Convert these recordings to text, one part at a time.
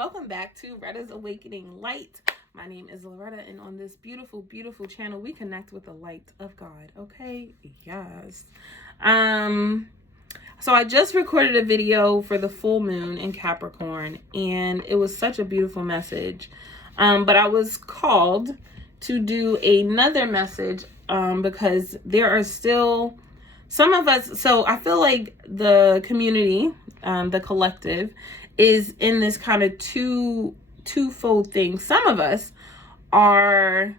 welcome back to Retta's Awakening Light. My name is Loretta, and on this beautiful, beautiful channel, we connect with the light of God, okay? Yes. So I just recorded a video for the full moon in Capricorn, and it was such a beautiful message. But I was called to do another message because there are still some of us. So I feel like the community, the collective, is in this kind of twofold thing. Some of us are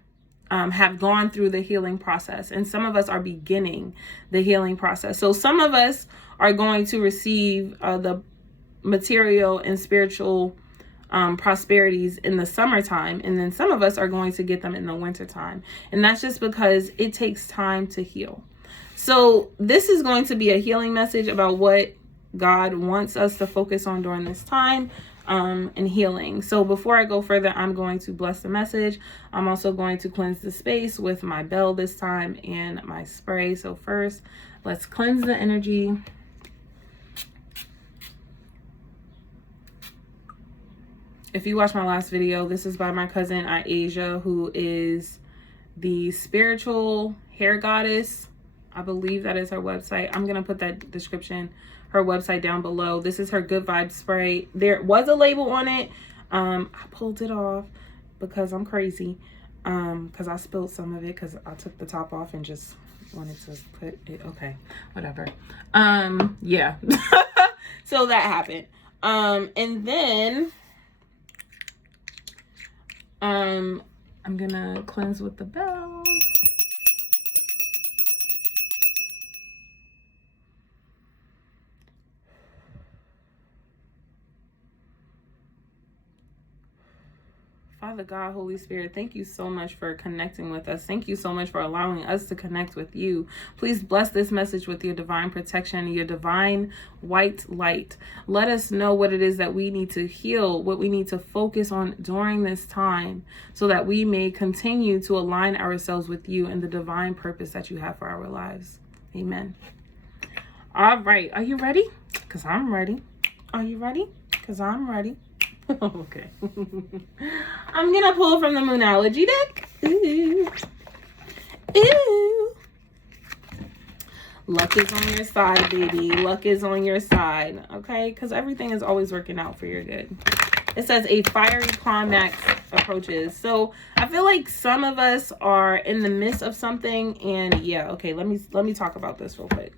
have gone through the healing process, and some of us are beginning the healing process. So some of us are going to receive the material and spiritual prosperities in the summertime, and then some of us are going to get them in the wintertime. And that's just because it takes time to heal. So this is going to be a healing message about what God wants us to focus on during this time and healing. So before I go further, I'm going to bless the message. I'm also going to cleanse the space with my bell this time and my spray. So first, let's cleanse the energy. If you watched my last video, this is by my cousin Asia, who is the spiritual hair goddess. I believe that is her website. I'm going to put that description, her website, down below. This is her Good Vibe spray. There was a label on it. I pulled it off because I'm crazy. Because I spilled some of it because I took the top off and just wanted to put it. Okay, whatever. Yeah. So that happened. And then I'm gonna cleanse with the bell. Father God, Holy Spirit, thank you so much for connecting with us. Thank you so much for allowing us to connect with you. Please bless this message with your divine protection, your divine white light. Let us know what it is that we need to heal, what we need to focus on during this time, so that we may continue to align ourselves with you and the divine purpose that you have for our lives. Amen. All right. Are you ready? Because I'm ready. Are you ready? Because I'm ready. Okay. I'm gonna pull from the Moonology deck. Ooh. Ooh. Luck is on your side, baby. Luck is on your side. Okay? Because everything is always working out for your good. It says a fiery climax approaches. So I feel like some of us are in the midst of something, and yeah, okay, let me talk about this real quick.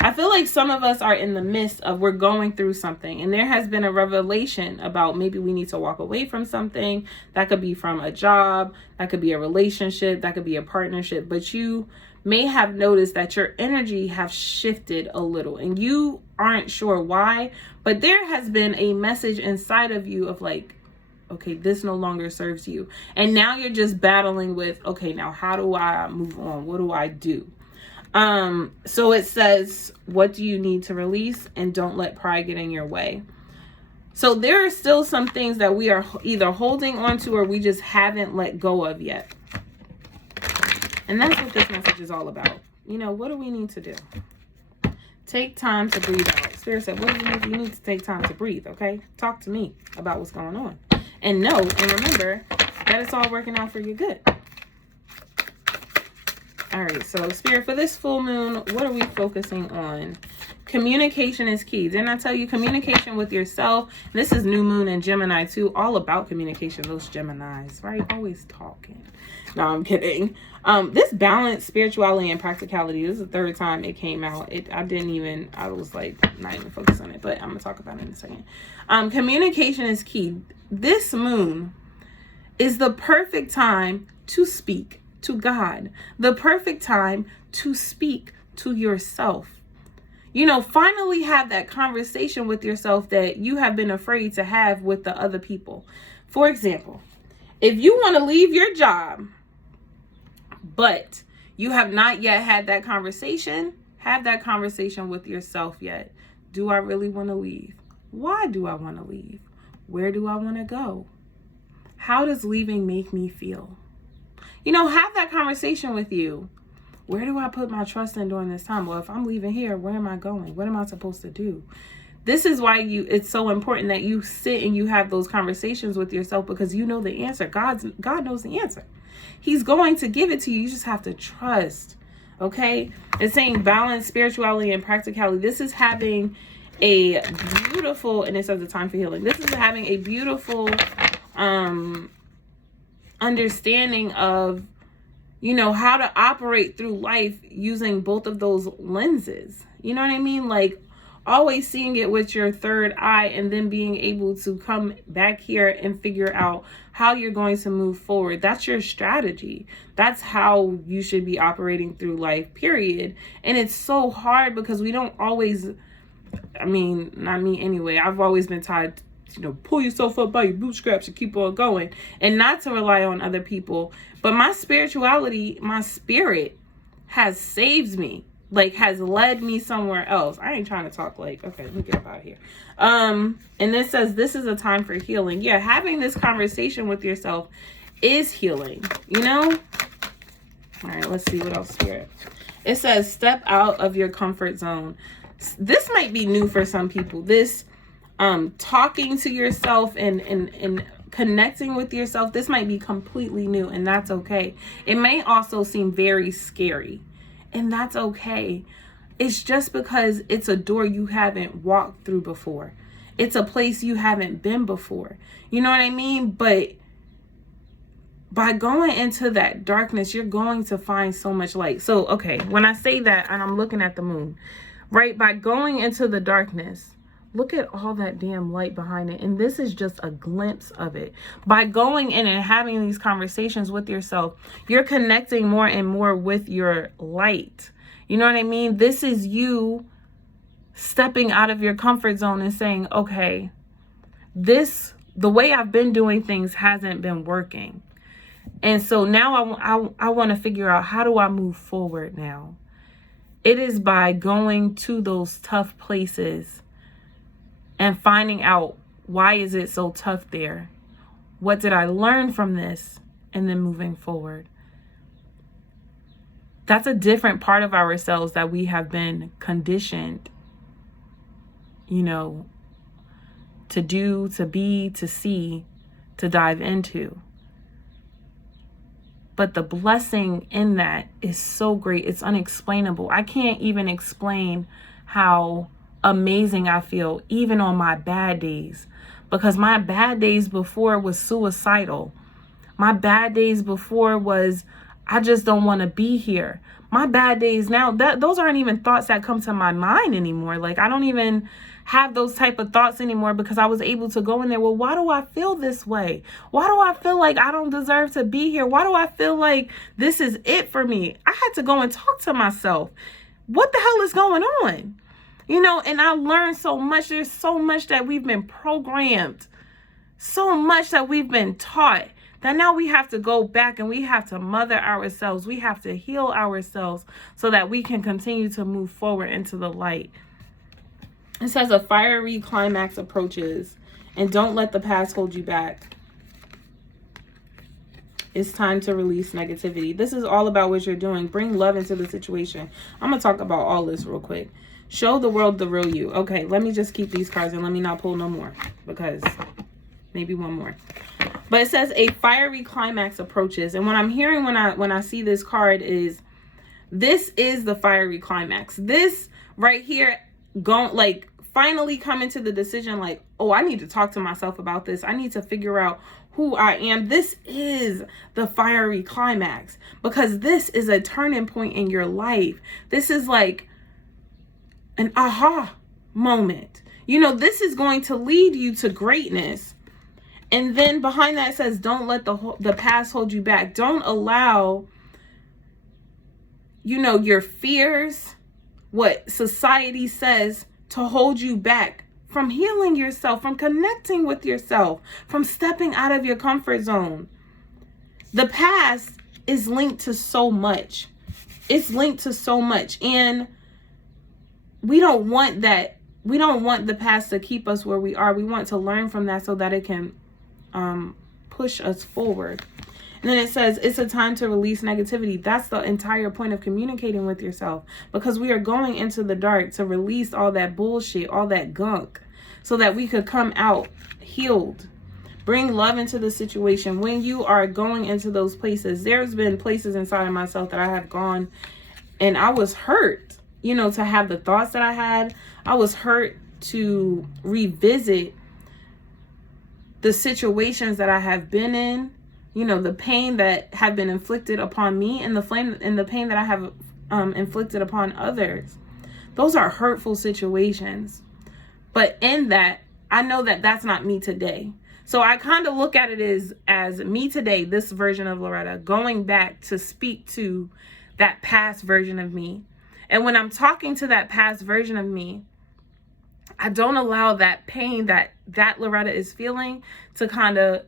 I feel like some of us are in the midst of, we're going through something, and there has been a revelation about maybe we need to walk away from something. That could be from a job, that could be a relationship, that could be a partnership, but you may have noticed that your energy have shifted a little and you aren't sure why, but there has been a message inside of you of like, okay, this no longer serves you. And now you're just battling with, okay, now how do I move on? What do I do? So it says, what do you need to release? And don't let pride get in your way. So there are still some things that we are either holding on to or we just haven't let go of yet. And that's what this message is all about. You know, what do we need to do? Take time to breathe out. Spirit said, what do you need? You need to take time to breathe, okay? Talk to me about what's going on. And know and remember that it's all working out for your good. All right, so Spirit, for this full moon, what are we focusing on? Communication is key. Didn't I tell you communication with yourself? This is new moon in Gemini too, all about communication, those Geminis, right? Always talking. No, I'm kidding. This balance, spirituality, and practicality, this is the third time it came out. I was like not even focused on it, but I'm gonna talk about it in a second. Communication is key. This moon is the perfect time to speak to God, the perfect time to speak to yourself. You know, finally have that conversation with yourself that you have been afraid to have with the other people. For example, if you want to leave your job, but you have not yet had that conversation, have that conversation with yourself yet. Do I really want to leave? Why do I want to leave? Where do I want to go? How does leaving make me feel? You know, have that conversation with you. Where do I put my trust in during this time? Well, if I'm leaving here, where am I going? What am I supposed to do? This is why it's so important that you sit and you have those conversations with yourself, because you know the answer. God knows the answer. He's going to give it to you. You just have to trust. Okay? It's saying balance spirituality and practicality. This is having a beautiful, and it says the time for healing. This is having a beautiful understanding of, how to operate through life using both of those lenses. You know what I mean? Like, always seeing it with your third eye, and then being able to come back here and figure out how you're going to move forward. That's your strategy. That's how you should be operating through life, period. And it's so hard because we don't always, not me anyway. I've always been taught, pull yourself up by your bootstraps and keep on going, and not to rely on other people. But my spirituality, my spirit has saved me. Like, has led me somewhere else. I ain't trying to talk okay, let me get up out of here. And this says, this is a time for healing. Yeah, having this conversation with yourself is healing, All right, let's see what else, Spirit. It says, step out of your comfort zone. This might be new for some people. This talking to yourself and connecting with yourself, this might be completely new, and that's okay. It may also seem very scary. And that's okay. It's just because it's a door you haven't walked through before. It's a place you haven't been before. You know what I mean? But by going into that darkness, you're going to find so much light. So, okay, when I say that, and I'm looking at the moon, right? By going into the darkness, look at all that damn light behind it. And this is just a glimpse of it. By going in and having these conversations with yourself, you're connecting more and more with your light. You know what I mean? This is you stepping out of your comfort zone and saying, okay, the way I've been doing things hasn't been working. And so now I want to figure out, how do I move forward now? It is by going to those tough places and finding out, why is it so tough there? What did I learn from this? And then moving forward. That's a different part of ourselves that we have been conditioned, to do, to be, to see, to dive into. But the blessing in that is so great. It's unexplainable. I can't even explain how amazing I feel even on my bad days, because my bad days before was suicidal. My bad days before was, I just don't want to be here. My bad days now, those aren't even thoughts that come to my mind anymore. Like, I don't even have those type of thoughts anymore, because I was able to go in there. Well, why do I feel this way? Why do I feel like I don't deserve to be here? Why do I feel like this is it for me? I had to go and talk to myself. What the hell is going on? And I learned so much. There's so much that we've been programmed, so much that we've been taught, that now we have to go back and we have to mother ourselves. We have to heal ourselves so that we can continue to move forward into the light. It says a fiery climax approaches, and don't let the past hold you back. It's time to release negativity. This is all about what you're doing. Bring love into the situation. I'm going to talk about all this real quick. Show the world the real you. Okay, let me just keep these cards and let me not pull no more, because maybe one more. But it says a fiery climax approaches. And what I'm hearing when I see this card is, this is the fiery climax. This right here, finally coming to the decision, like, oh, I need to talk to myself about this. I need to figure out who I am. This is the fiery climax, because this is a turning point in your life. This is like an aha moment. This is going to lead you to greatness. And then behind that, it says, don't let the past hold you back. Don't allow, your fears, what society says, to hold you back from healing yourself, from connecting with yourself, from stepping out of your comfort zone. The past is linked to so much. It's linked to so much. And we don't want that. We don't want the past to keep us where we are. We want to learn from that so that it can push us forward. And then it says, it's a time to release negativity. That's the entire point of communicating with yourself, because we are going into the dark to release all that bullshit, all that gunk, so that we could come out healed. Bring love into the situation. When you are going into those places, there's been places inside of myself that I have gone and I was hurt, you know, to have the thoughts that I had. I was hurt to revisit the situations that I have been in, you know, the pain that have been inflicted upon me and the pain that I have inflicted upon others. Those are hurtful situations. But in that, I know that that's not me today. So I kind of look at it as me today, this version of Loretta, going back to speak to that past version of me. And when I'm talking to that past version of me, I don't allow that pain that Loretta is feeling to kind of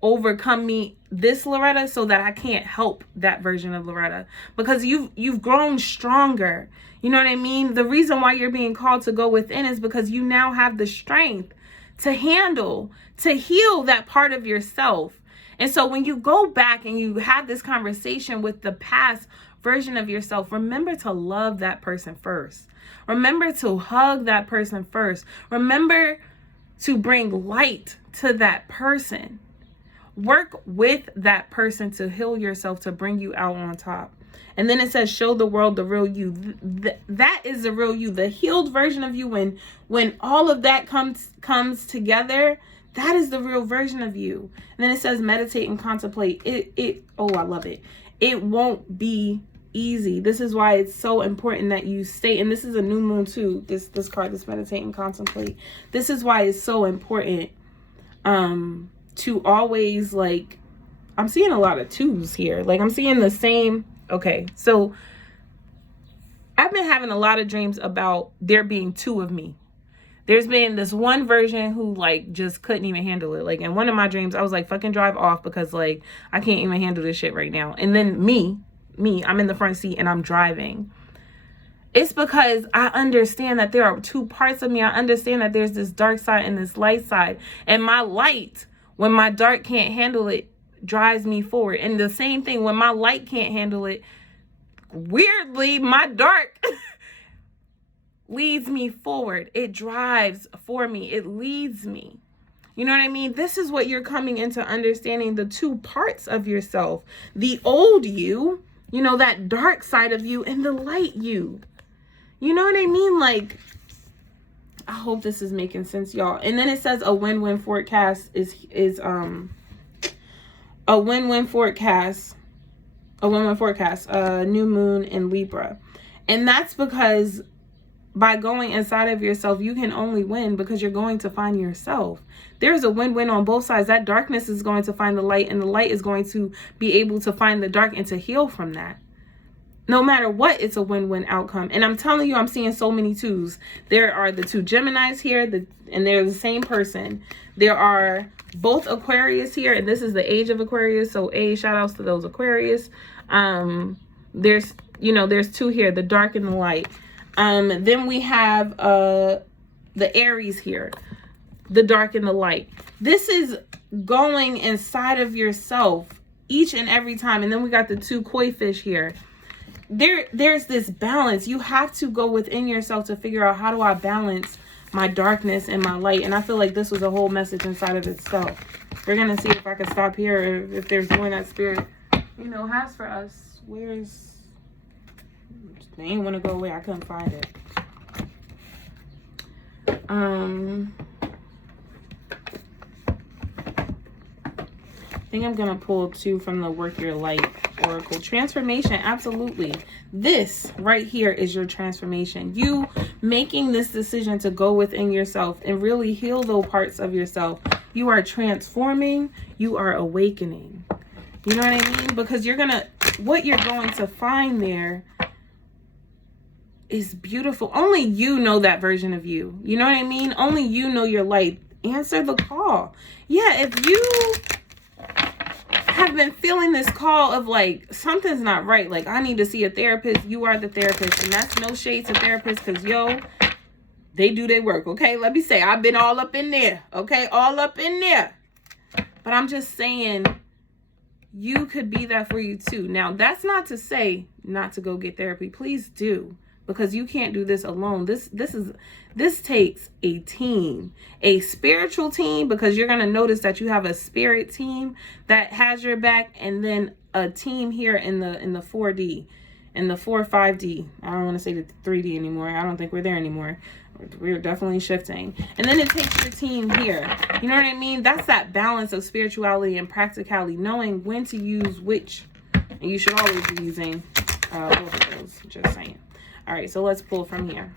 overcome me, this Loretta, so that I can't help that version of Loretta, because you've grown stronger. You know what I mean? The reason why you're being called to go within is because you now have the strength to handle, to heal that part of yourself. And so when you go back and you have this conversation with the past version of yourself, remember to love that person first. Remember to hug that person first. Remember to bring light to that person. Work with that person to heal yourself, to bring you out on top. And then it says, show the world the real you. That is the real you, the healed version of you. When all of that comes together, that is the real version of you. And then it says, meditate and contemplate. Oh, I love it. It won't be easy. This is why it's so important that you stay. And this is a new moon too. This card, this meditate and contemplate. This is why it's so important to always, like, I'm seeing a lot of twos here. Like, I'm seeing the same. Okay, so I've been having a lot of dreams about there being two of me. There's been this one version who, like, just couldn't even handle it. Like, in one of my dreams, I was like, fucking drive off, because, like, I can't even handle this shit right now. And then me, I'm in the front seat and I'm driving. It's because I understand that there are two parts of me. I understand that there's this dark side and this light side. And my light, when my dark can't handle it, drives me forward. And the same thing, when my light can't handle it, weirdly, my dark leads me forward. It drives for me. It leads me. You know what I mean? This is what you're coming into understanding, the two parts of yourself. The old you, you know, that dark side of you, and the light you. You know what I mean? Like, I hope this is making sense, y'all. And then it says a WinWin Forecast is a WinWin Forecast, new moon in Libra. And that's because by going inside of yourself, you can only win, because you're going to find yourself. There's a win-win on both sides. That darkness is going to find the light, and the light is going to be able to find the dark and to heal from that. No matter what, it's a win-win outcome. And I'm telling you, I'm seeing so many twos. There are the two Geminis here, and they're the same person. There are both Aquarius here, and this is the age of Aquarius. So shout outs to those Aquarius. There's two here, the dark and the light. Then we have the Aries here, the dark and the light. This is going inside of yourself each and every time. And then we got the two koi fish here. There's this balance. You have to go within yourself to figure out, how do I balance my darkness and my light? And I feel like this was a whole message inside of itself. We're going to see if I can stop here, or if there's one that Spirit, has for us. Where's... They ain't want to go away. I couldn't find it. I think I'm going to pull two from the Work Your Light Oracle. Transformation, absolutely. This right here is your transformation. You making this decision to go within yourself and really heal those parts of yourself. You are transforming. You are awakening. You know what I mean? Because what you're going to find there is beautiful. Only you know that version of you. You know what I mean? Only you know your light. Answer the call. Yeah, if you have been feeling this call of, like, something's not right, like, I need to see a therapist, you are the therapist. And that's no shade to therapists, because they do their work. Okay, let me say, I've been all up in there. Okay, all up in there. But I'm just saying, you could be that for you too. Now, that's not to say not to go get therapy. Please do, because you can't do this alone. This takes a team, a spiritual team, because you're going to notice that you have a spirit team that has your back, and then a team here in the 4D, in the 4-5D. I don't want to say the 3D anymore. I don't think we're there anymore. We're definitely shifting. And then it takes your team here. You know what I mean? That's that balance of spirituality and practicality, knowing when to use which. And you should always be using both of those. Just saying. All right, so let's pull from here.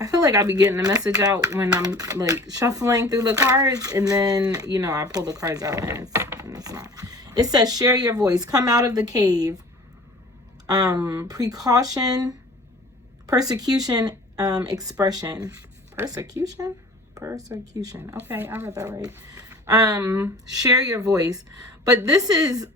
I feel like I'll be getting the message out when I'm like shuffling through the cards, and then, you know, I pull the cards out and it's not. It says, share your voice, come out of the cave, precaution, persecution, expression, persecution. Okay, I read that right. Share your voice. But this is,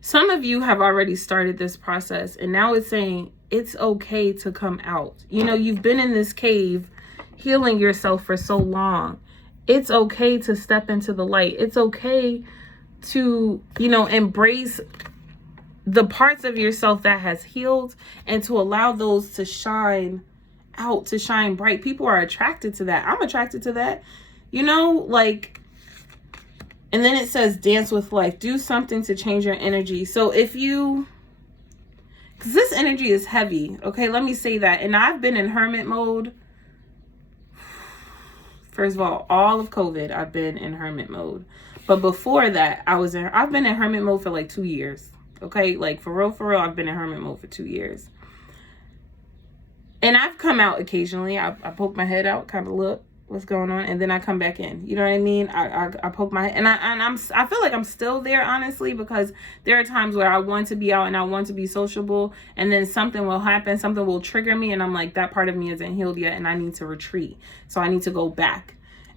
some of you have already started this process, and now it's saying it's okay to come out. You know, you've been in this cave healing yourself for so long. It's okay to step into the light. It's okay to, you know, embrace the parts of yourself that has healed, and to allow those to shine out, to shine bright. People are attracted to that. I'm attracted to that. You know, like, and then it says dance with life. Do something to change your energy. So if you, because this energy is heavy. Okay, let me say that. And I've been in hermit mode. First of all of COVID, I've been in hermit mode. But before that, I've been in hermit mode for like 2 years. Okay, like for real, I've been in hermit mode for 2 years. And I've come out occasionally. I poke my head out, kind of look what's going on, and then I come back in. You know what I mean? I poke my head, and I feel like I'm still there, honestly, because there are times where I want to be out and I want to be sociable, and then something will happen, something will trigger me, and I'm like, that part of me isn't healed yet, and I need to retreat. So I need to go back.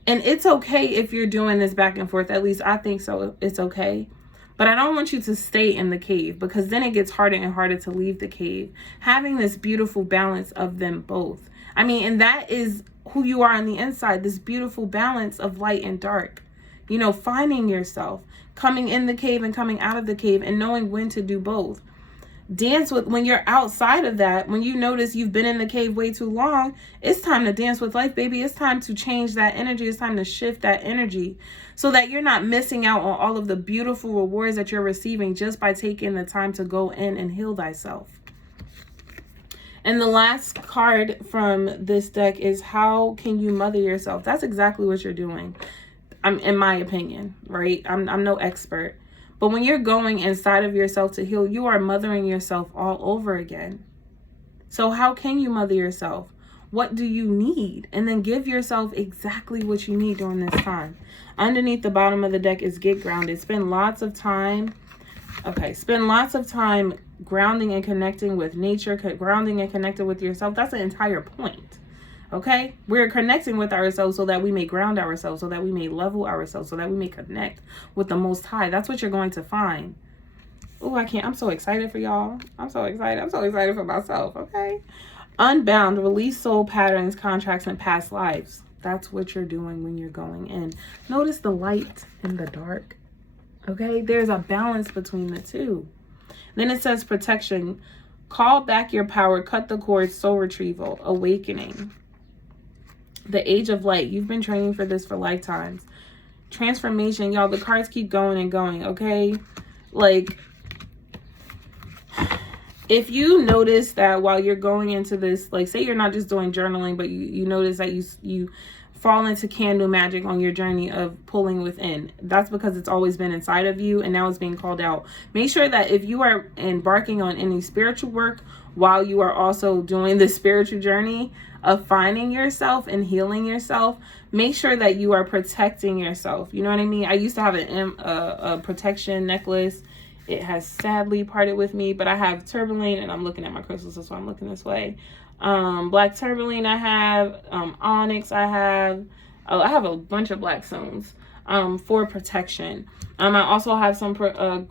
And it's okay if you're doing this back and forth. At least I think so. It's okay. But I don't want you to stay in the cave, because then it gets harder and harder to leave the cave. Having this beautiful balance of them both. I mean, and that is who you are on the inside, this beautiful balance of light and dark. You know, finding yourself, coming in the cave and coming out of the cave, and knowing when to do both. Dance with, when you're outside of that, when you notice you've been in the cave way too long, it's time to dance with life, baby. It's time to change that energy. It's time to shift that energy, so that you're not missing out on all of the beautiful rewards that you're receiving just by taking the time to go in and heal thyself. And the last card from this deck is, how can you mother yourself? That's exactly what you're doing. In my opinion, right? I'm no expert. But when you're going inside of yourself to heal, you are mothering yourself all over again. So how can you mother yourself? What do you need? And then give yourself exactly what you need during this time. Underneath the bottom of the deck is get grounded. Spend lots of time. Okay, spend lots of time grounding and connecting with nature, grounding and connecting with yourself. That's the entire point. Okay, we're connecting with ourselves so that we may ground ourselves, so that we may level ourselves, so that we may connect with the Most High. That's what you're going to find. Oh, I'm so excited for y'all. I'm so excited. I'm so excited for myself. Okay. Unbound, release soul patterns, contracts, and past lives. That's what you're doing when you're going in. Notice the light and the dark. Okay, there's a balance between the two. Then it says protection. Call back your power, cut the cord, soul retrieval, awakening. The age of light. You've been training for this for lifetimes. Transformation. Y'all, the cards keep going and going, okay? Like, if you notice that while you're going into this, like, say you're not just doing journaling, but you notice that you fall into candle magic on your journey of pulling within, that's because it's always been inside of you, and now it's being called out. Make sure that if you are embarking on any spiritual work while you are also doing the spiritual journey of finding yourself and healing yourself, make sure that you are protecting yourself. You know what I mean? I used to have a protection necklace, It has sadly parted with me, but I have tourmaline, and I'm looking at my crystals, so I'm looking this way. Black tourmaline I have, onyx I have. Oh, I have a bunch of black stones for protection. I also have some,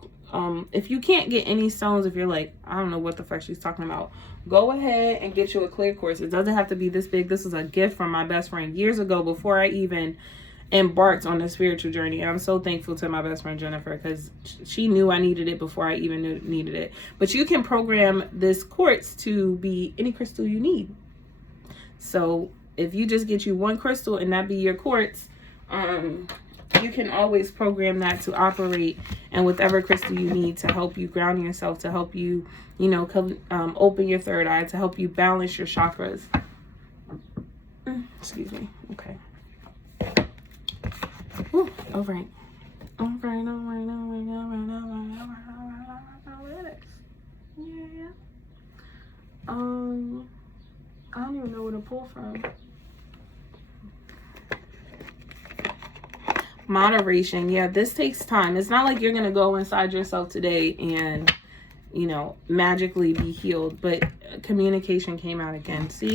if you can't get any stones, if you're like, I don't know what the fuck she's talking about, go ahead and get you a clear quartz. It doesn't have to be this big. This was a gift from my best friend years ago before I even embarked on the spiritual journey. And I'm so thankful to my best friend Jennifer, because she knew I needed it before I even needed it. But you can program this quartz to be any crystal you need. So if you just get you one crystal and that be your quartz, you can always program that to operate and whatever crystal you need to help you ground yourself, to help you, you know, open your third eye, to help you balance your chakras. Excuse me. Okay. Ooh, all right. All right. Yeah. I don't even know where to pull from. Moderation. Yeah, this takes time. It's not like you're gonna go inside yourself today and, you know, magically be healed. But communication came out again. See,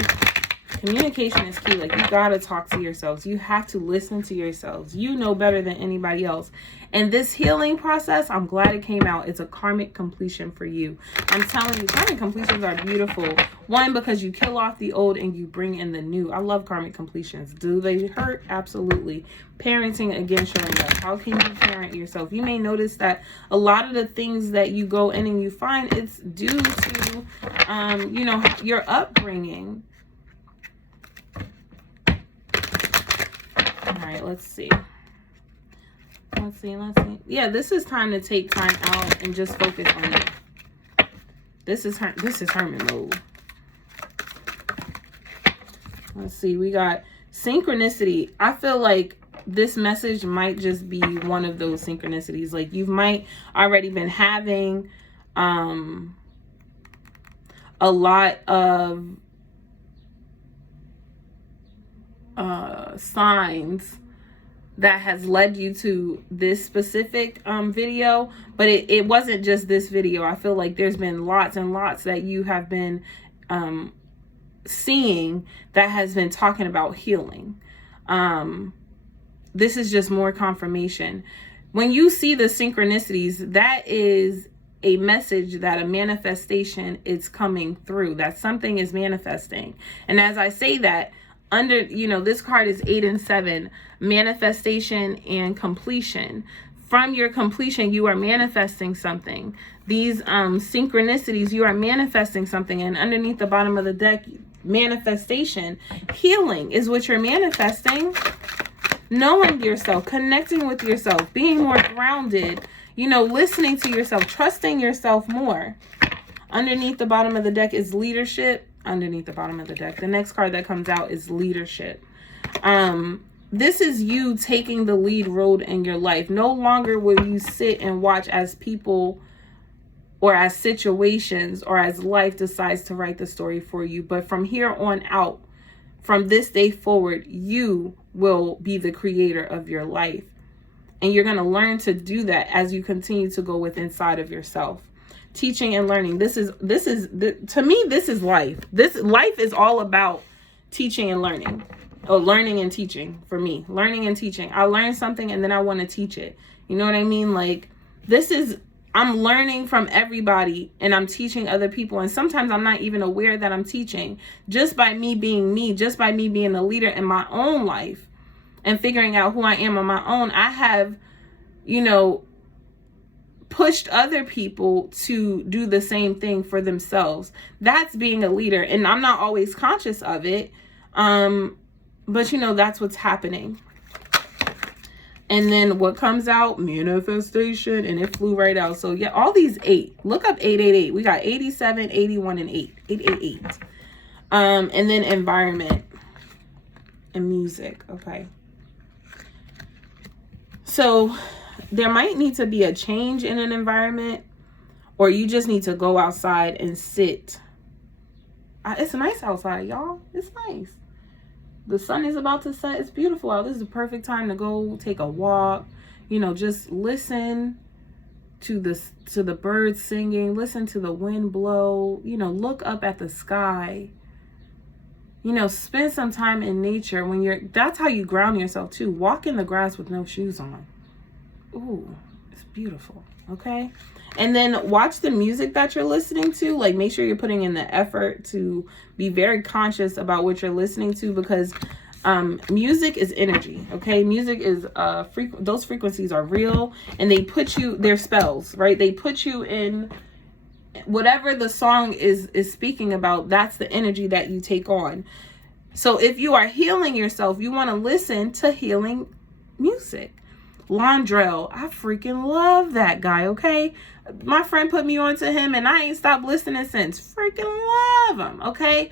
communication is key. Like, you gotta talk to yourselves. You have to listen to yourselves. You know better than anybody else. And this healing process, I'm glad it came out. It's a karmic completion for you. I'm telling you, karmic completions are beautiful. One, because you kill off the old and you bring in the new. I love karmic completions. Do they hurt? Absolutely. Parenting, again, showing up. How can you parent yourself? You may notice that a lot of the things that you go in and you find, it's due to, you know, your upbringing. All right, let's see. Let's see. Yeah, this is time to take time out and just focus on it. This is hermit mode. Let's see. We got synchronicity. I feel like this message might just be one of those synchronicities. Like, you might already been having a lot of signs that has led you to this specific video, but it wasn't just this video. I feel like there's been lots and lots that you have been seeing that has been talking about healing. This is just more confirmation. When you see the synchronicities, that is a message that a manifestation is coming through, that something is manifesting. And as I say that, under, you know, this card is 8 and 7, manifestation and completion. From your completion, you are manifesting something. These synchronicities, you are manifesting something. And underneath the bottom of the deck, manifestation, healing is what you're manifesting. Knowing yourself, connecting with yourself, being more grounded, you know, listening to yourself, trusting yourself more. Underneath the bottom of the deck is leadership. Underneath the bottom of the deck, the next card that comes out is leadership. This is you taking the lead road in your life. No longer will you sit and watch as people or as situations or as life decides to write the story for you. But from here on out, from this day forward, you will be the creator of your life. And you're going to learn to do that as you continue to go within inside of yourself. Teaching and learning. To me, this is life. This life is all about teaching and learning. Oh, learning and teaching for me. Learning and teaching. I learn something and then I want to teach it. You know what I mean? Like, I'm learning from everybody and I'm teaching other people. And sometimes I'm not even aware that I'm teaching, just by me being me, just by me being a leader in my own life and figuring out who I am on my own. I have, you know, pushed other people to do the same thing for themselves. That's being a leader. And I'm not always conscious of it. But you know, that's what's happening. And then what comes out? Manifestation. And it flew right out. So yeah, all these 8. Look up 888. We got 87, 81, and 8. 888. And then environment and music. Okay. So there might need to be a change in an environment, or you just need to go outside and sit. It's nice outside, y'all. It's nice. The sun is about to set. It's beautiful out. This is the perfect time to go take a walk. You know, just listen to the birds singing, listen to the wind blow, you know, look up at the sky. You know, spend some time in nature that's how you ground yourself too. Walk in the grass with no shoes on. Ooh, it's beautiful. Okay. And then watch the music that you're listening to. Like, make sure you're putting in the effort to be very conscious about what you're listening to, because music is energy. Okay. Music is those frequencies are real, and they're spells, right? They put you in whatever the song is speaking about. That's the energy that you take on. So if you are healing yourself, you want to listen to healing music. Londrell, I freaking love that guy. Okay, my friend put me onto him, and I ain't stopped listening since. Freaking love him. Okay.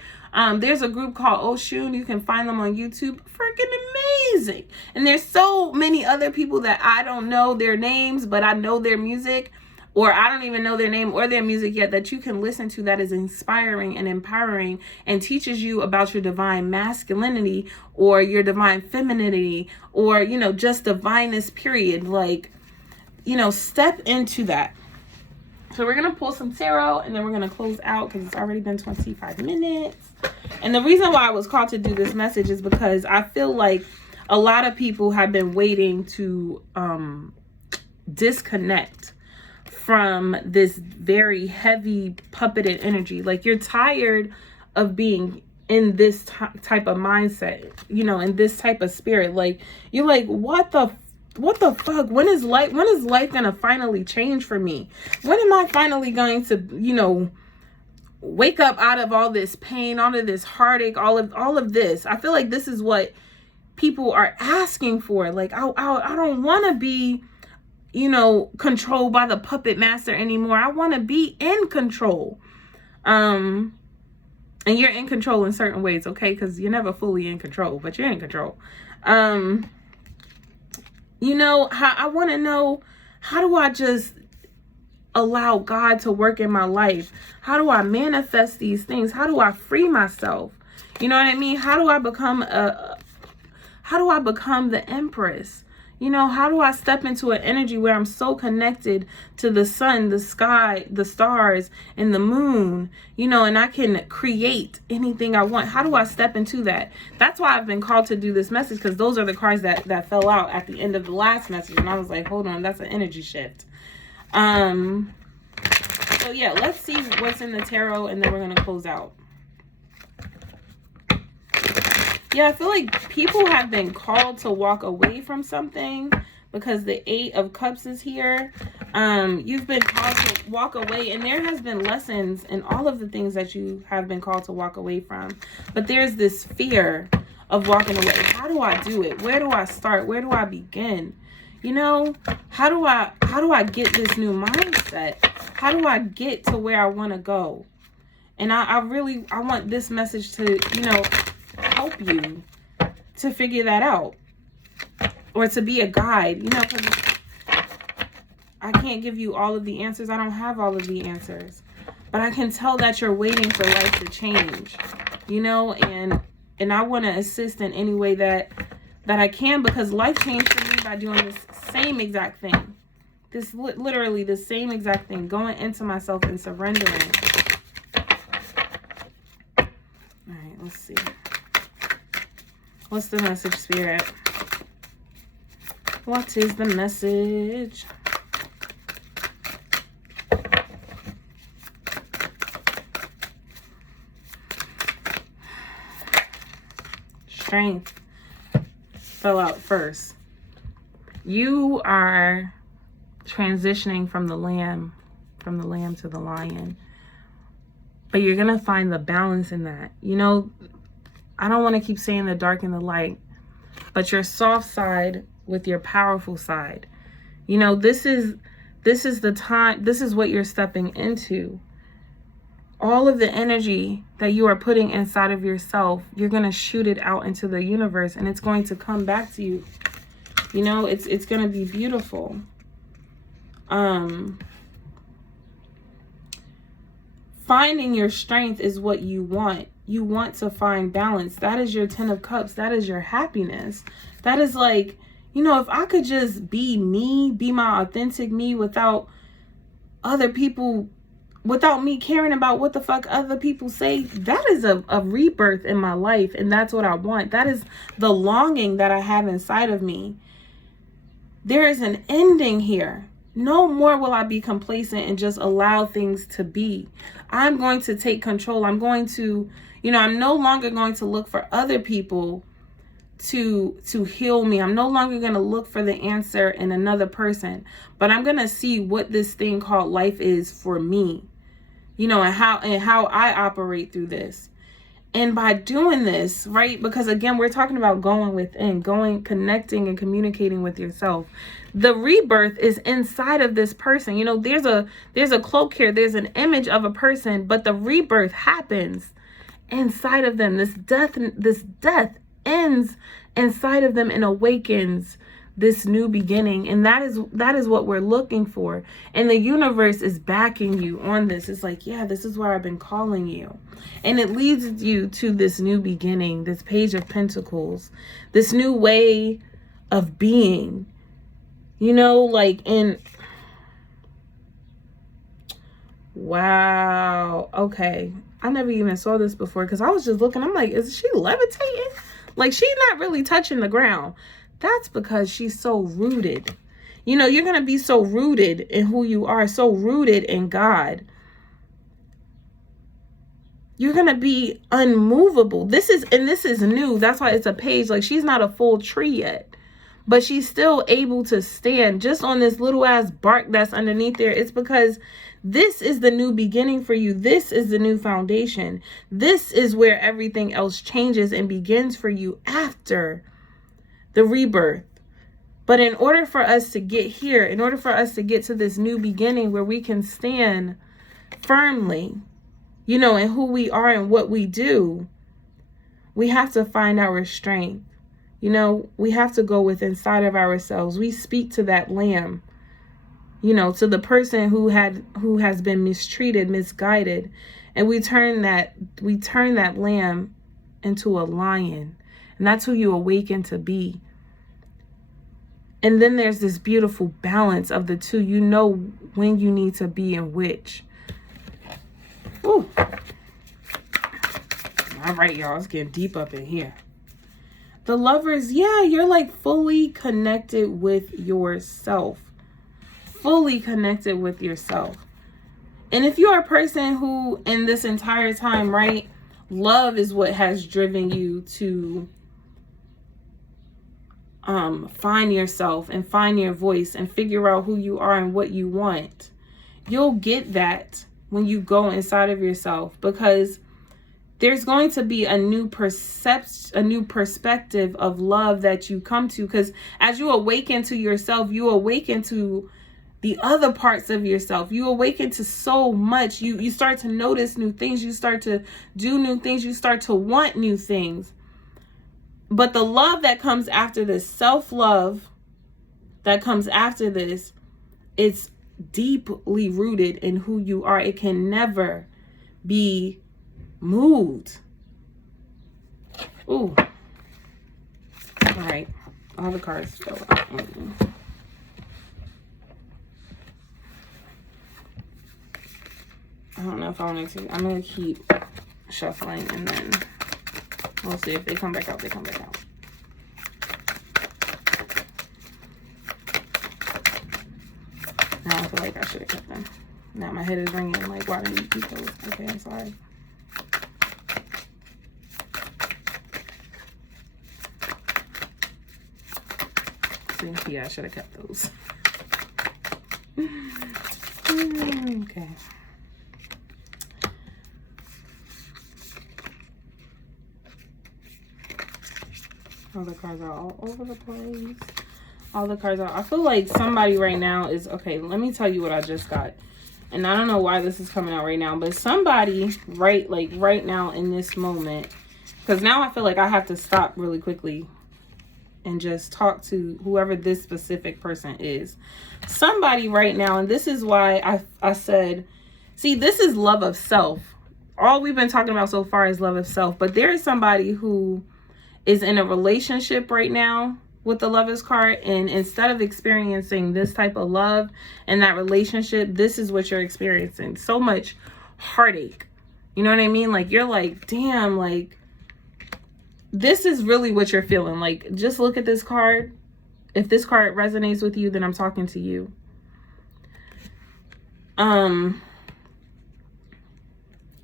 There's a group called Oshun. You can find them on YouTube. Freaking amazing. And there's so many other people that I don't know their names, but I know their music, or I don't even know their name or their music yet, that you can listen to, that is inspiring and empowering and teaches you about your divine masculinity or your divine femininity, or, you know, just divineness, period. Like, you know, step into that. So we're going to pull some tarot, and then we're going to close out because it's already been 25 minutes. And the reason why I was called to do this message is because I feel like a lot of people have been waiting to disconnect from this very heavy puppeted energy. Like, you're tired of being in this type of mindset, you know, in this type of spirit. Like, you're like, what the fuck? When is life gonna finally change for me? When am I finally going to, you know, wake up out of all this pain, all of this heartache, all of this? I feel like this is what people are asking for. Like, I don't want to be, you know, controlled by the puppet master anymore. I want to be in control. And you're in control in certain ways, okay? Because you're never fully in control, but you're in control. You know, I want to know, how do I just allow God to work in my life? How do I manifest these things? How do I free myself? You know what I mean? How do I become the Empress? You know, how do I step into an energy where I'm so connected to the sun, the sky, the stars, and the moon, you know, and I can create anything I want? How do I step into that? That's why I've been called to do this message, because those are the cards that fell out at the end of the last message. And I was like, hold on, that's an energy shift. So yeah, let's see what's in the tarot, and then we're going to close out. Yeah, I feel like people have been called to walk away from something, because the 8 of Cups is here. You've been called to walk away, and there has been lessons in all of the things that you have been called to walk away from. But there's this fear of walking away. How do I do it? Where do I start? Where do I begin? You know, how do I get this new mindset? How do I get to where I want to go? And I want this message to, you know, help you to figure that out, or to be a guide, you know, because I can't give you all of the answers. I don't have all of the answers, but I can tell that you're waiting for life to change, you know, and I want to assist in any way that I can, because life changed for me by doing this same exact thing. This literally the same exact thing, going into myself and surrendering. All right, let's see. What's the message, Spirit? What is the message? Strength fell out first. You are transitioning from the lamb to the lion. But you're going to find the balance in that. You know, I don't want to keep saying the dark and the light, but your soft side with your powerful side. You know, this is the time, this is what you're stepping into. All of the energy that you are putting inside of yourself, you're going to shoot it out into the universe, and it's going to come back to you. You know, it's going to be beautiful. Finding your strength is what you want. You want to find balance. That is your 10 of Cups. That is your happiness. That is like, you know, if I could just be me, be my authentic me without other people without me caring about what the fuck other people say. That is a rebirth in my life, and that's what I want. That is the longing that I have inside of me. There is an ending here. No more will I be complacent and just allow things to be. I'm going to take control. I'm going to, I'm no longer going to look for other people to heal me. I'm no longer going to look for the answer in another person, but I'm going to see what this thing called life is for me, and how I operate through this. And by doing this, right, because again, we're talking about going within, connecting and communicating with yourself. The rebirth is inside of this person. There's a cloak here. There's an image of a person, but the rebirth happens inside of them. This death ends inside of them and awakens this new beginning. And that is what we're looking for. And the universe is backing you on this. It's like, yeah, this is where I've been calling you. And it leads you to this new beginning, this Page of Pentacles, this new way of being, wow. Okay. I never even saw this before because I was just looking. I'm like, is she levitating? Like, she's not really touching the ground. That's because she's so rooted. You're going to be so rooted in who you are, so rooted in God. You're going to be unmovable. This is new. That's why it's a page. Like, she's not a full tree yet, but she's still able to stand just on this little ass bark that's underneath there. It's because this is the new beginning for you. This is the new foundation. This is where everything else changes and begins for you after the rebirth. But in order for us to get here, in order for us to get to this new beginning where we can stand firmly, in who we are and what we do, we have to find our strength. We have to go with inside of ourselves. We speak to that lamb, to the person who has been mistreated, misguided, and we turn that lamb into a lion. And that's who you awaken to be. And then there's this beautiful balance of the two. When you need to be in which. Ooh. All right, y'all. It's getting deep up in here. The Lovers, yeah, you're like fully connected with yourself. Fully connected with yourself. And if you're a person who, in this entire time, right, love is what has driven you to find yourself and find your voice and figure out who you are and what you want. You'll get that when you go inside of yourself, because there's going to be a new perspective of love that you come to. Because as you awaken to yourself, you awaken to the other parts of yourself. You awaken to so much. You start to notice new things. You start to do new things. You start to want new things. But the love that comes after this, self-love that comes after this, it's deeply rooted in who you are. It can never be moved. Ooh. All right. All the cards fell out. I don't know if I want to. I'm going to keep shuffling and then we'll see if they come back out. They come back out. Now I feel like I should have kept them. Now my head is ringing. Like, why didn't you keep those? Okay, I'm sorry. See, yeah, I should have kept those. Okay. All the cards are all over the place. All the cards are. I feel like somebody right now is, okay, let me tell you what I just got. And I don't know why this is coming out right now, but somebody right now in this moment, because now I feel like I have to stop really quickly and just talk to whoever this specific person is. Somebody right now, and this is why I said, see, this is love of self. All we've been talking about so far is love of self, but there is somebody who is in a relationship right now, with the Lovers card, and instead of experiencing this type of love and that relationship, this is what you're experiencing. So much heartache. You know what I mean? Like, you're like, damn, like, this is really what you're feeling. Like, just look at this card. If this card resonates with you, then I'm talking to you.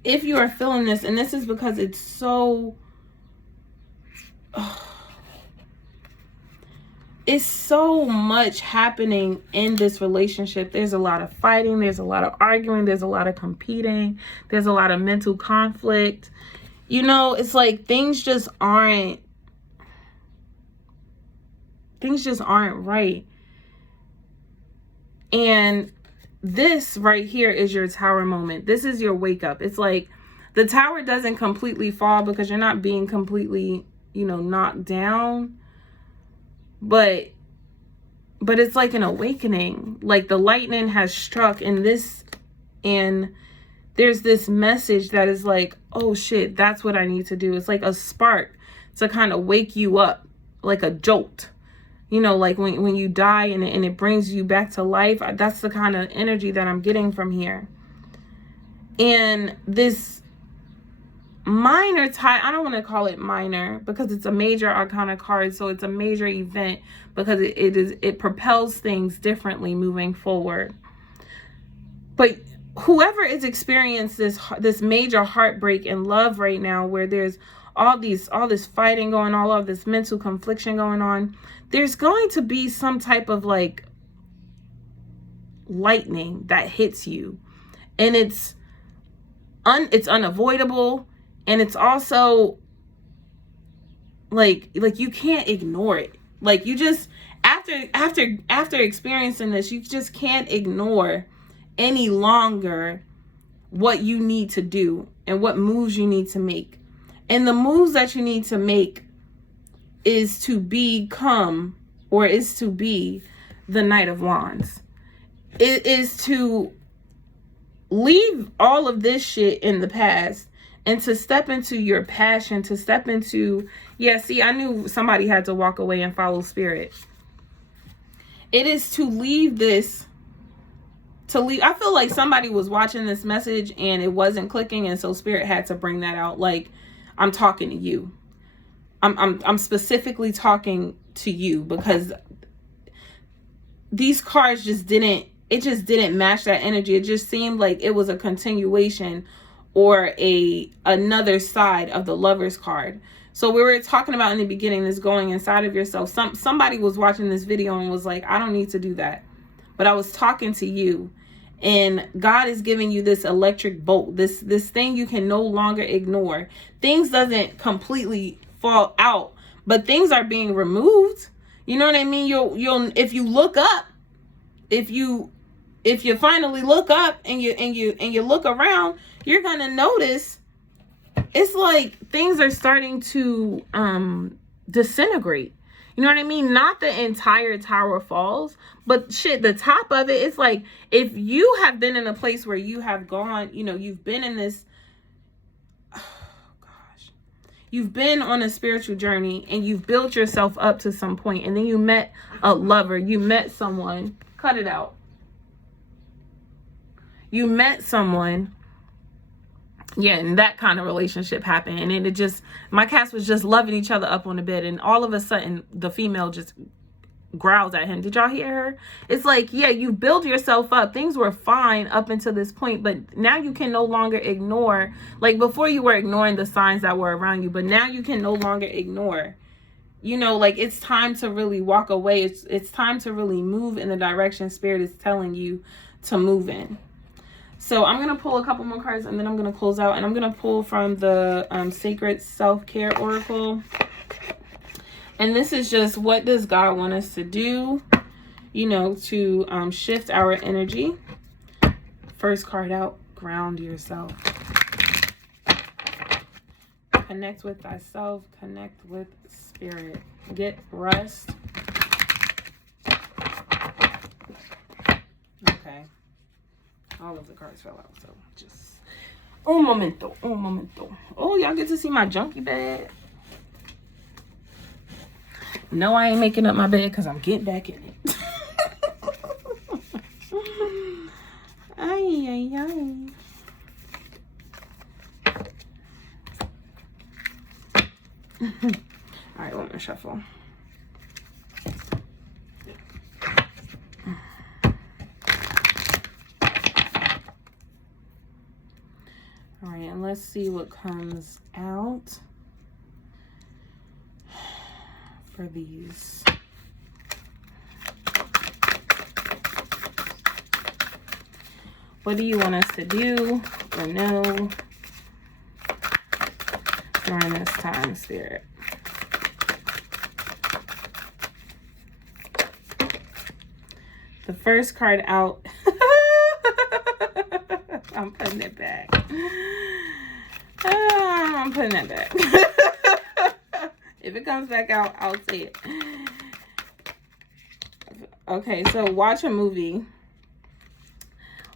If you are feeling this, and this is because it's so... it's so much happening in this relationship. There's a lot of fighting. There's a lot of arguing. There's a lot of competing. There's a lot of mental conflict. You know, it's like things just aren't right. And this right here is your tower moment. This is your wake up. It's like the tower doesn't completely fall because you're not being completely, you know, knocked down. But it's like an awakening. Like the lightning has struck in this, and there's this message that is like, oh shit, that's what I need to do. It's like a spark to kind of wake you up, like a jolt. You know, like when you die and it brings you back to life. That's the kind of energy that I'm getting from here. And this minor tie, I don't want to call it minor because it's a major arcana card, so it's a major event because it propels things differently moving forward. But whoever is experiencing this major heartbreak in love right now, where there's all this fighting going on, all of this mental confliction going on, there's going to be some type of like lightning that hits you, and it's unavoidable. And it's also like you can't ignore it. Like you just, after experiencing this, you just can't ignore any longer what you need to do and what moves you need to make. And the moves that you need to make is to be the Knight of Wands. It is to leave all of this shit in the past and to step into your passion, to step into, yeah, see, I knew somebody had to walk away and follow spirit. It is to leave this, I feel like somebody was watching this message and it wasn't clicking, and so spirit had to bring that out. Like, I'm talking to you. I'm specifically talking to you because these cards just didn't match that energy. It just seemed like it was a continuation or another side of the Lovers card. So we were talking about in the beginning, this going inside of yourself. Somebody was watching this video and was like, I don't need to do that. But I was talking to you, and God is giving you this electric bolt, this thing you can no longer ignore. Things doesn't completely fall out, but things are being removed. You know what I mean? You'll if you look up, if you finally look up and you look around, you're gonna notice it's like things are starting to disintegrate. You know what I mean? Not the entire tower falls, but shit, the top of it. It's like if you have been in a place where you have gone, you know, you've been in this, you've been on a spiritual journey and you've built yourself up to some point, and then you met a lover, you met someone, cut it out. You met someone, yeah, and that kind of relationship happened, and it just, my cats was just loving each other up on the bed, and all of a sudden the female just growls at him. Did y'all hear her? It's like, yeah, you build yourself up. Things were fine up until this point, but now you can no longer ignore. Like before you were ignoring the signs that were around you, but now you can no longer ignore. You know, like it's time to really walk away. It's time to really move in the direction spirit is telling you to move in. So I'm going to pull a couple more cards, and then I'm going to close out, and I'm going to pull from the Sacred Self-Care Oracle. And this is just, what does God want us to do, you know, to shift our energy. First card out, ground yourself. Connect with thyself, connect with spirit. Get rest. Okay. All of the cards fell out, so just un momento. Oh, y'all get to see my junkie bag. No, I ain't making up my bed because I'm getting back in it. Ay, ay, ay. All right, let me shuffle. All right, and let's see what comes out for these. What do you want us to do or know during this time, Spirit? The first card out. I'm putting it back. I'm putting it back. If it comes back out, I'll say it. Okay, so watch a movie.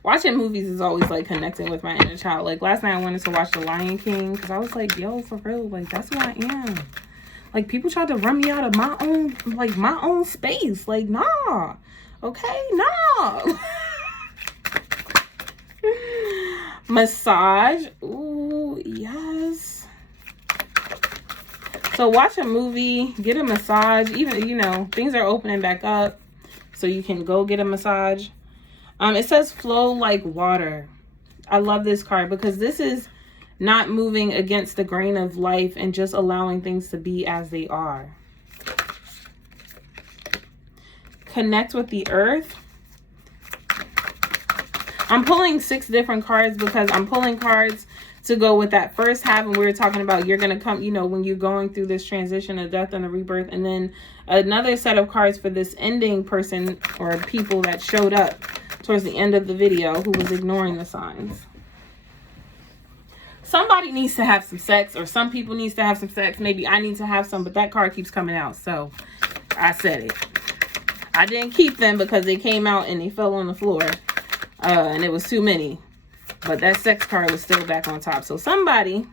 Watching movies is always like connecting with my inner child. Like last night I wanted to watch The Lion King because I was like, yo, for real, like that's who I am. Like people tried to run me out of my own space. Like, nah. Okay, nah. Massage. Ooh, yes. So watch a movie, get a massage. Even, you know, things are opening back up, so you can go get a massage. It says flow like water. I love this card because this is not moving against the grain of life and just allowing things to be as they are. Connect with the earth. I'm pulling 6 different cards because I'm pulling cards to go with that first half. And we were talking about you're going to come, you know, when you're going through this transition of death and the rebirth. And then another set of cards for this ending person or people that showed up towards the end of the video who was ignoring the signs. Somebody needs to have some sex, or some people needs to have some sex. Maybe I need to have some, but that card keeps coming out. So I said it. I didn't keep them because they came out and they fell on the floor. And it was too many. But that sex card was still back on top. So somebody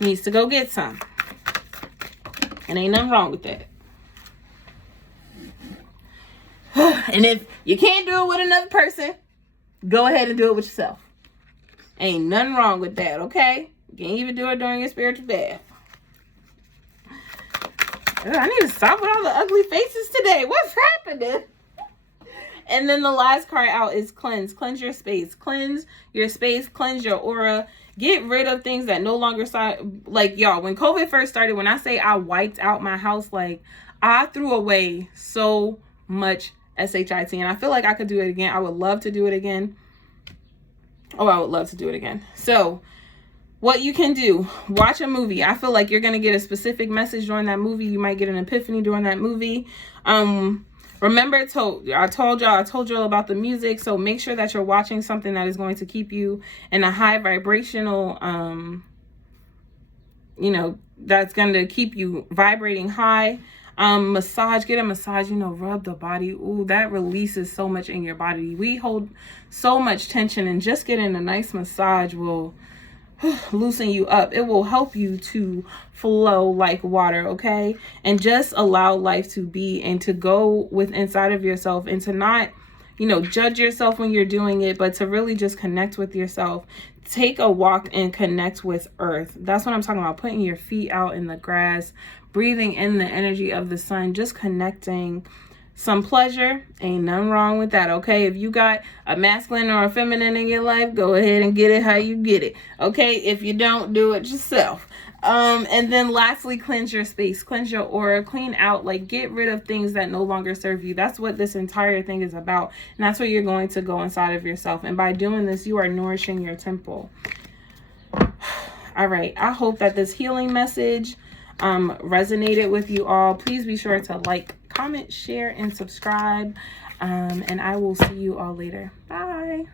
needs to go get some. And ain't nothing wrong with that. And if you can't do it with another person, go ahead and do it with yourself. Ain't nothing wrong with that, okay? You can't even do it during your spiritual bath. I need to stop with all the ugly faces today. What's happening? And then the last card out is cleanse. Cleanse your space. Cleanse your space. Cleanse your aura. Get rid of things that no longer... Like, y'all, when COVID first started, when I say I wiped out my house, like, I threw away so much SHIT. And I feel like I could do it again. I would love to do it again. Oh, I would love to do it again. So, what you can do, watch a movie. I feel like you're going to get a specific message during that movie. You might get an epiphany during that movie. Remember, I told y'all about the music. So make sure that you're watching something that is going to keep you in a high vibrational, you know, that's going to keep you vibrating high. Massage, get a massage, you know, rub the body. Ooh, that releases so much in your body. We hold so much tension, and just getting a nice massage will loosen you up. It will help you to flow like water, okay? And just allow life to be, and to go with inside of yourself, and to not, you know, judge yourself when you're doing it, but to really just connect with yourself. Take a walk and connect with earth. That's what I'm talking about. Putting your feet out in the grass, breathing in the energy of the sun, just connecting. Some pleasure, ain't nothing wrong with that, okay? If you got a masculine or a feminine in your life, go ahead and get it how you get it, okay? If you don't, do it yourself. And then lastly, cleanse your space, cleanse your aura, clean out, like get rid of things that no longer serve you. That's what this entire thing is about. And that's where you're going to go inside of yourself. And by doing this, you are nourishing your temple. All right, I hope that this healing message resonated with you all. Please be sure to like, comment, share, and subscribe. And I will see you all later. Bye.